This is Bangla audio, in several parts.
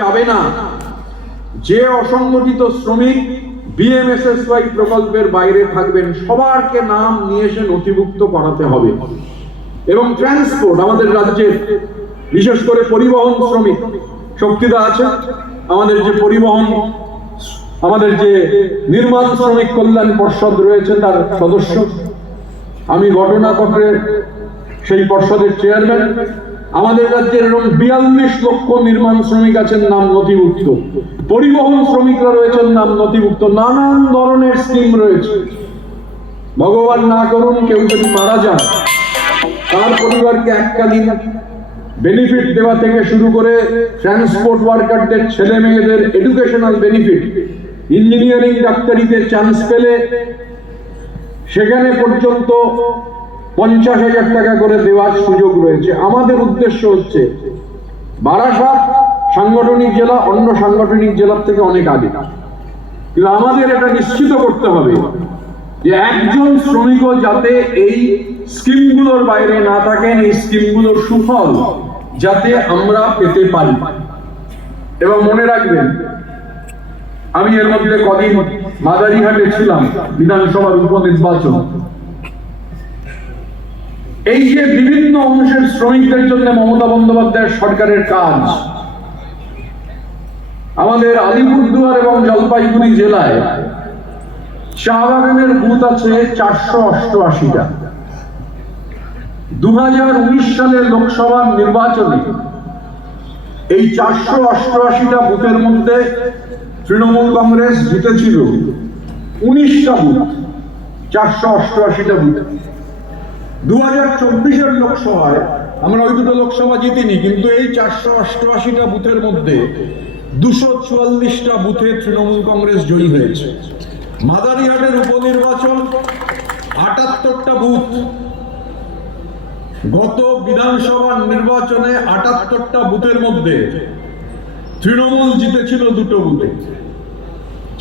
যাবে না। যে অসংগঠিত শ্রমিক বিএমএসএসওয়াই প্রকল্পের বাইরে থাকবেন সবারকে নাম নিয়ে এসে নথিভুক্ত করাতে হবে। এবং ট্রান্সপোর্ট, আমাদের রাজ্যের বিশেষ করে পরিবহন শ্রমিক শক্তিদা আছে, আমাদের যে পরিবহন, আমাদের যে নির্মাণ শ্রমিক কল্যাণ পর্ষদ রয়েছে তার সদস্য, আমি ঘটনাচক্রের সেই পর্ষদের চেয়ারম্যান। আমাদের রাজ্যের এরকম 42 লক্ষ নির্মাণ শ্রমিক আছেন নাম নথিভুক্ত, পরিবহন শ্রমিকরা রয়েছেন নাম নথিভুক্ত, নানান ধরনের স্কিম রয়েছে। ভগবান না করুন কেউ যদি মারা যায় তার পরিবারকে এককালীন বেনিফিট দেওয়া থেকে শুরু করে ট্রান্সপোর্ট ওয়ার্কারদের ছেলে মেয়েদের এডুকেশনাল বেনিফিট, ইঞ্জিনিয়ারিং ডাক্তারিতে চান্স পেলে সেখানে পর্যন্ত 50,000 টাকা করে দেওয়ার সুযোগ রয়েছে। আমাদের উদ্দেশ্য হচ্ছে বারাসাত সাংগঠনিক জেলা অন্য সাংগঠনিক জেলার থেকে অনেক আগে, কিন্তু আমাদের এটা নিশ্চিত করতে হবে যে একজন শ্রমিকও যাতে এই স্কিমগুলোর বাইরে না থাকেন, এই স্কিমগুলোর সুফল যাতে আমরা পেতে পারি। এবং মনে রাখবেন, আমি এর মধ্যে কদিন মাদারিহাটে ছিলাম বিধানসভার উপনির্বাচন। এই যে বিভিন্ন অংশের শ্রমিকদের জন্য মমতা বন্দ্যোপাধ্যায়ের সরকারের কাজ, আমাদের আলিপুরদুয়ার এবং জলপাইগুড়ি জেলায় চা বাগানের বুথ আছে 488টা। 2019 সালের লোকসভা নির্বাচনে এই 488টা বুথের মধ্যে তৃণমূল কংগ্রেস জিতেছিল 19টা বুথ, 488টা বুথ। 2024-এর লোকসভায় আমরা ওই দুটো লোকসভা জিতিনি, কিন্তু এই 488টা বুথের মধ্যে 244টা বুথে তৃণমূল কংগ্রেস জয়ী হয়েছে। মাদারিহাটের উপনির্বাচন 78টা বুথ, গত বিধানসভা নির্বাচনে 78টা বুথের মধ্যে তৃণমূল জিতেছিল 2টো বুথে,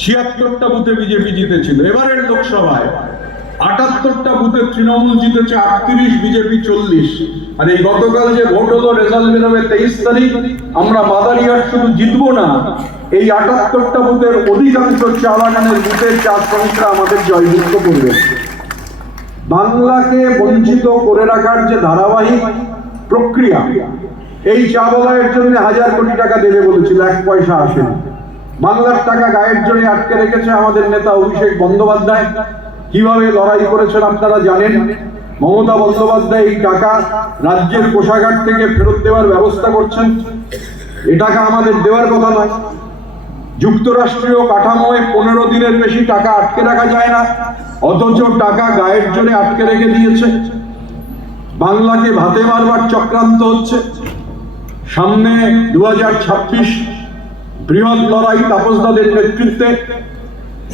76টা বুথে বিজেপি জিতেছিল। এবারের লোকসভায় 78টা বুথে তৃণমূল জিতেছে 38, বিজেপি 40। আর এই গতকাল যে ভোট হলো, রেজাল্ট বেরোবে 23 তারিখ, আমরা মাদারিহাট শুধু জিতবো না, এই 78টা বুথের অধিকাংশ চা বাগানের বুথের চা শ্রমিকরা আমাদের জয়যুক্ত করবে। বাংলাকে বঞ্চিত করে রাখার যে ধারাবাহিক প্রক্রিয়া, এই চা বলয়ের জন্য 1000 কোটি টাকা দেবে বলেছিল, 1 পয়সা আসেনি। বাংলার টাকা গায়ের জোরে আটকে রেখেছে আমাদের নেতা অভিষেক বন্দ্যোপাধ্যায়। কিভাবে লড়াই করেছেন আপনারা জানেন। মমতা বন্দ্যোপাধ্যায় এই টাকা রাজ্যের কোষাগার থেকে ফেরত দেওয়ার ব্যবস্থা করছেন। এ টাকা আমাদের দেওয়ার কথা নয়। যুক্তরাষ্ট্রীয় কাঠামোয় 15 দিনের বেশি টাকা আটকে রাখা যায় না, অথচ টাকা গায়ের জোরে আটকে রেখে দিয়েছে। বাংলাকে ভাতে মারবার চক্রান্ত হচ্ছে। সামনে 2026 বৃহৎ লড়াই তাপসদাদের নেতৃত্বে।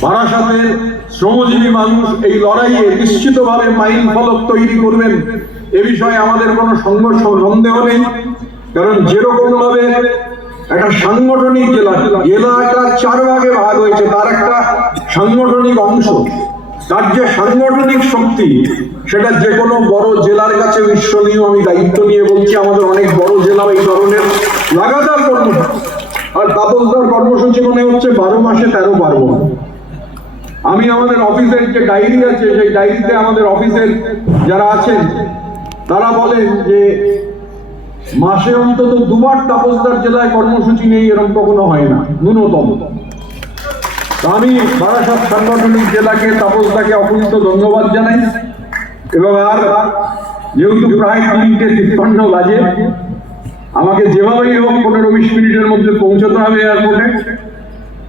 বারাসাতের শ্রমজীবী মানুষ এই লড়াইয়ে নিশ্চিতভাবে মাইল ফলক তৈরি করবেন, এ বিষয়ে আমাদের কোনো সন্দেহ নেই। কারণ যেরকম ভাবে একটা সাংগঠনিক জেলাটা 4 ভাগে ভাগ হয়েছে, তার একটা সাংগঠনিক অংশ, তার যে সাংগঠনিক শক্তি সেটা যে কোনো বড় জেলার কাছে বিশ্বনীয়। আমি দায়িত্ব নিয়ে বলছি, আমাদের অনেক বড় জেলা এই ধরনের লাগাতার কর্মসূচি, আর তাপসদার কর্মসূচি মনে হচ্ছে 12 মাসে 13 পার্বণ। আমি আমাদের অফিসের যে ডায়েরি আছে, সেই ডায়েরিতে আমাদের অফিসের যারা আছেন তারা বলেন যে মাসে অন্তত 2 বার তাপসদার জেলায় কর্মসূচি নেই, এরকম কখনো হয় না, ন্যূনতম। আমি বারাসাত সাংগঠনিক জেলাকে, তাপসদাকে অকুণ্ঠ ধন্যবাদ জানাই। এবং আর যেহেতু প্রায় 3:53 বাজে, আমাকে যেভাবেই হোক 15-20 মিনিটের মধ্যে পৌঁছতে হবে এয়ারপোর্টে।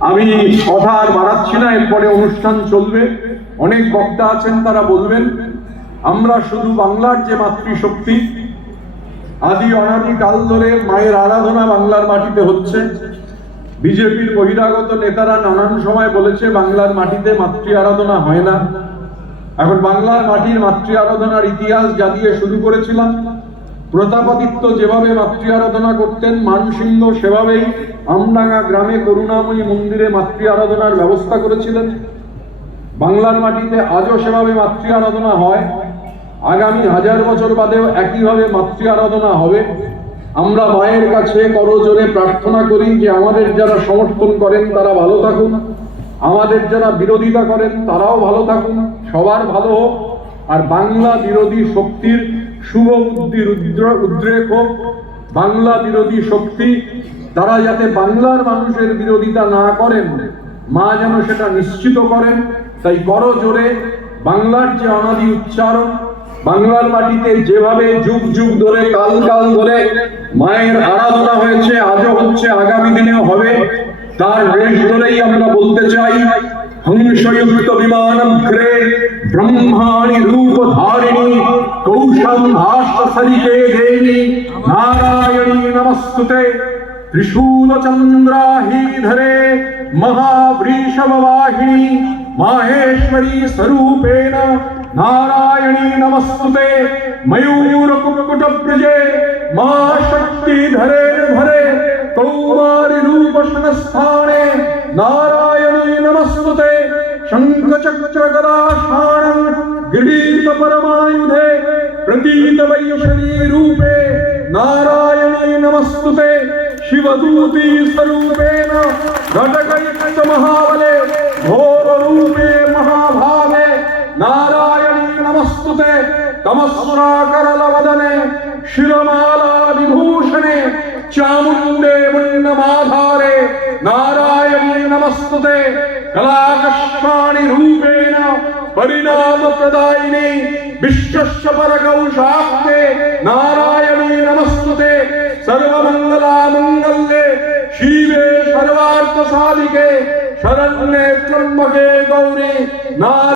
আমি কথা আর বাড়াচ্ছি না, এরপরে অনুষ্ঠান চলবে, অনেক বক্তা আছেন, তারা বলবেন। আমরা শুধু বাংলার যে মাতৃশক্তি, আদি অনাদি কাল ধরে মায়ের আরাধনা বাংলার মাটিতে হচ্ছে। বিজেপির বহিরাগত নেতারা নানান সময় বলেছে বাংলার মাটিতে মাতৃ আরাধনা হয় না। এখন বাংলার মাটির মাতৃ আরাধনার ইতিহাস যা দিয়ে শুরু করেছিলাম, প্রতাপাদিত্য যেভাবে মাতৃ আরাধনা করতেন, মানসিংহ সেভাবেই আমডাঙ্গা গ্রামে করুণাময়ী মন্দিরে মাতৃ আরাধনার ব্যবস্থা করেছিলেন। বাংলার মাটিতে আজও সেভাবে মাতৃ আরাধনা হয়। আগামী 1000 বছর বাদেও একইভাবে মাতৃ আরাধনা হবে। আমরা মায়ের কাছে করজোড়ে প্রার্থনা করি যে আমাদের যারা সমর্থন করেন তারা ভালো থাকুন, আমাদের যারা বিরোধিতা করেন তারাও ভালো থাকুন, সবার ভালো হোক। আর বাংলা বিরোধী শক্তির শুভ বুদ্ধির উদ্রেক হোক। বাংলা বিরোধী শক্তি তারা যাতে বাংলার মানুষের বিরোধিতা না করেন, মা যেন সেটা নিশ্চিত করেন। তাই করজোড়ে বাংলার যে অনাদি উচ্চারণ, বাংলার মাটিতে যেভাবে যুগ যুগ ধরে কাল কাল ধরে মায়ের আরাধনা হয়েছে, আজও হচ্ছে, আগামী দিনেও হবে, তার রেশ ধরেই আমরা বলতে চাই, হংসযুক্ত বিমানগ্রে ব্রহ্মাণি রূপ ধারিণী কৌশল ভাস্বসরিকে দেবী নারায়ণী নমস্তুতে। ত্রিশূল চন্দ্রাহিধরে महावृषभवाहिनी माहेश्वरी स्वरूपेण नारायणी नमस्तुते। मयूर कुक्कुट ब्रजे महाशक्ति धरे धरे कौमारी रूप स्थाने नारायणी नमस्तुते। शंख चक्र गदा शाणं गृहीत परमायुधे प्रतीत वैशरी रूपे नारायणी नमस्तुते। शिवदूती स्वरूपेण घटकयुक्त महाबले घोर रूपे महाभावे नारायणी नमस्तुते। तमस्राकरल वदने शिरमाला विभूषणे चामुण्डे मुण्डमाधारे नारायणी नमस्तुते। कलाकष्माणि रूपेण परिणाम प्रदायिनी विश्वस्य परगौशाक्ते नारायणी नमस्तुते। सर्वमंगला मंगल्ये शिवे सर्वार्थ साधिके शरण्ये त्र्यंबके गौरी नारायणी।